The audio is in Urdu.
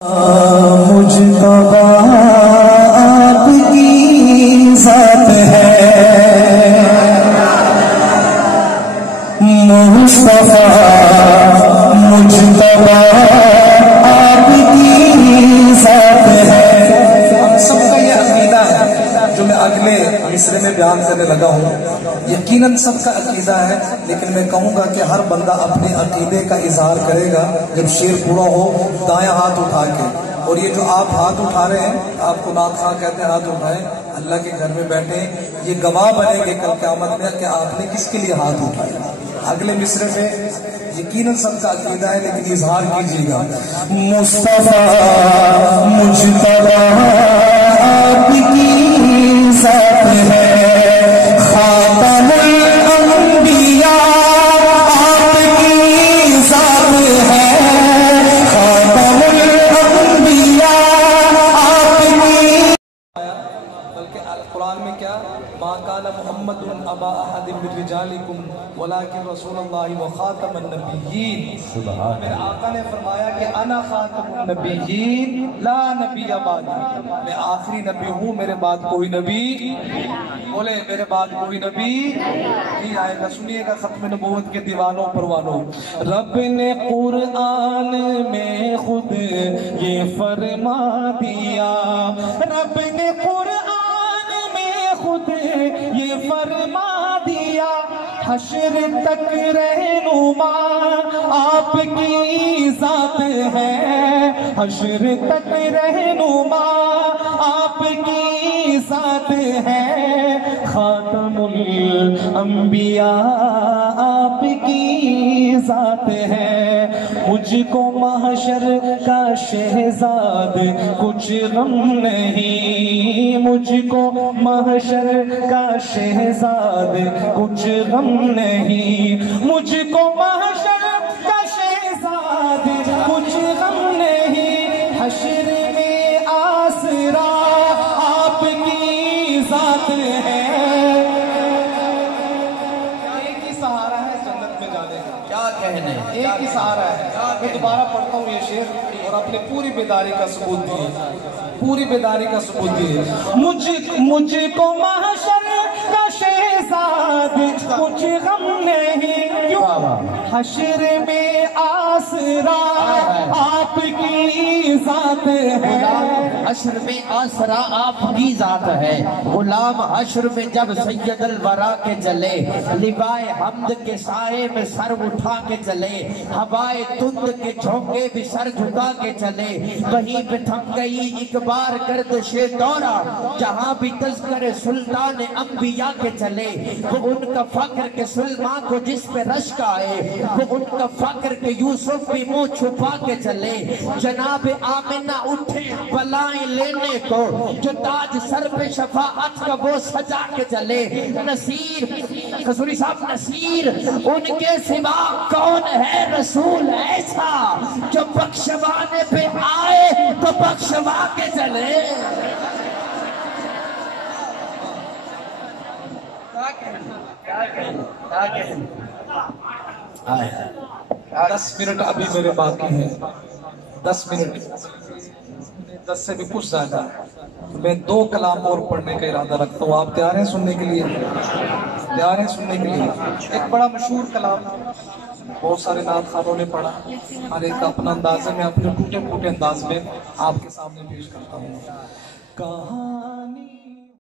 مجتبی آپ کی ذات ہے، مصطفیٰ مجتبی آپ کی ذات ہے۔ ہم سب کا یہ عقیدہ ہے جو میں اگلے مصرے میں بیان کرنے لگا ہوں، یقیناً سب کا عقیدہ ہے، لیکن میں کہوں گا کہ ہر بندہ اپنے عقیدے کا اظہار کرے گا جب شعر پورا ہو دائیں ہاتھ اٹھا کے۔ اور یہ جو آپ ہاتھ اٹھا رہے ہیں، آپ کو نعت خواں کہتے ہیں ہاتھ اٹھائیں، اللہ کے گھر میں بیٹھے یہ گواہ بنے گے کل قیامت میں کہ آپ نے کس کے لیے ہاتھ اٹھائے۔ اگلے مصرے میں یقیناً سب کا عقیدہ ہے، لیکن اظہار کیجیے گا۔ مصطفیٰ مجتبی آپ کی ذات ہے، خاتم الانبیاء آپ کی ذات ہے، خاتم الانبیاء آپ کی۔ بلکہ قرآن میں کیا، ما قال محمد ابا احد من رجالکم ولکن رسول اللہ وخاتم النبیین۔ میرے آقا نے فرمایا کہ انا خاتم النبیین لا نبی بعدی، میں آخری نبی ہوں، میرے بعد کوئی نبی، بولے میرے بعد کوئی نبی نہیں آئے گا۔ سنیے گا ختم نبوت کے دیوانوں پروانوں، رب نے قرآن میں خود یہ فرما دیا، رب نے قرآن میں خود یہ فرما دیا، حشر تک رہنما آپ کی ذات ہے، حشر تک رہنما آپ کی ذات ہے، خاتم الانبیاء آپ کی ذات ہے، مجھ کو محشر کا شہزاد کچھ غم نہیں، مجھ کو محشر کا شہزاد کچھ غم نہیں، مجھ کو محشر کا شہزاد کچھ غم نہیں، حشر میں آسرا آپ کی ذات ہے۔ ایک ہی سہارا ہے جنت میں جانے کا، کیا کہنے، ایک ہی سہارا ہے۔ میں دوبارہ پڑھتا ہوں یہ شعر اور اپنی پوری بیداری کا ثبوت دیے، پوری بیداری کا ثبوت دیے۔ مجھ کو محشر کا شہزاد کچھ غم نہیں، حشر میں آسرا آپ کی ذات ہے، حشر میں آسرا آپ کی ذات ہے، غلام حشر میں جب سید الورا کے چلے، لبائے حمد کے سائے میں سر اٹھا کے چلے، ہوائے تند کے جھونکے بھی سر جھکا کے چلے، وہیں پہ تھم گئی ایک بار گردش دورہ، جہاں بھی تذکر سلطان انبیاء کے چلے، وہ ان کا فخر کے سلمان کو جس پہ رشک آئے، وہ ان کا فخر کے یوسف بھی منہ چھپا کے چلے، جناب آمنہ اٹھے بلائیں لینے کو، جو تاج سر پہ شفاعت کا وہ سجا کے چلے، نصیر قصوری صاحب نصیر، ان کے سوا کون ہے رسول ایسا جو بخشوانے پہ آئے تو بخشوا کے چلے۔ دس منٹ ابھی میرے باقی ہیں، 10 منٹ، 10 سے بھی کچھ زیادہ، میں 2 کلام اور پڑھنے کا ارادہ رکھتا ہوں۔ آپ تیار ہیں سننے کے لیے؟ تیار ہیں سننے کے لیے؟ ایک بڑا مشہور کلام، بہت سارے نعت خوانوں نے پڑھا، ہر ایک اپنا انداز ہے، میں اپنے ٹوٹے پھوٹے انداز میں آپ کے سامنے پیش کرتا ہوں۔ کہاں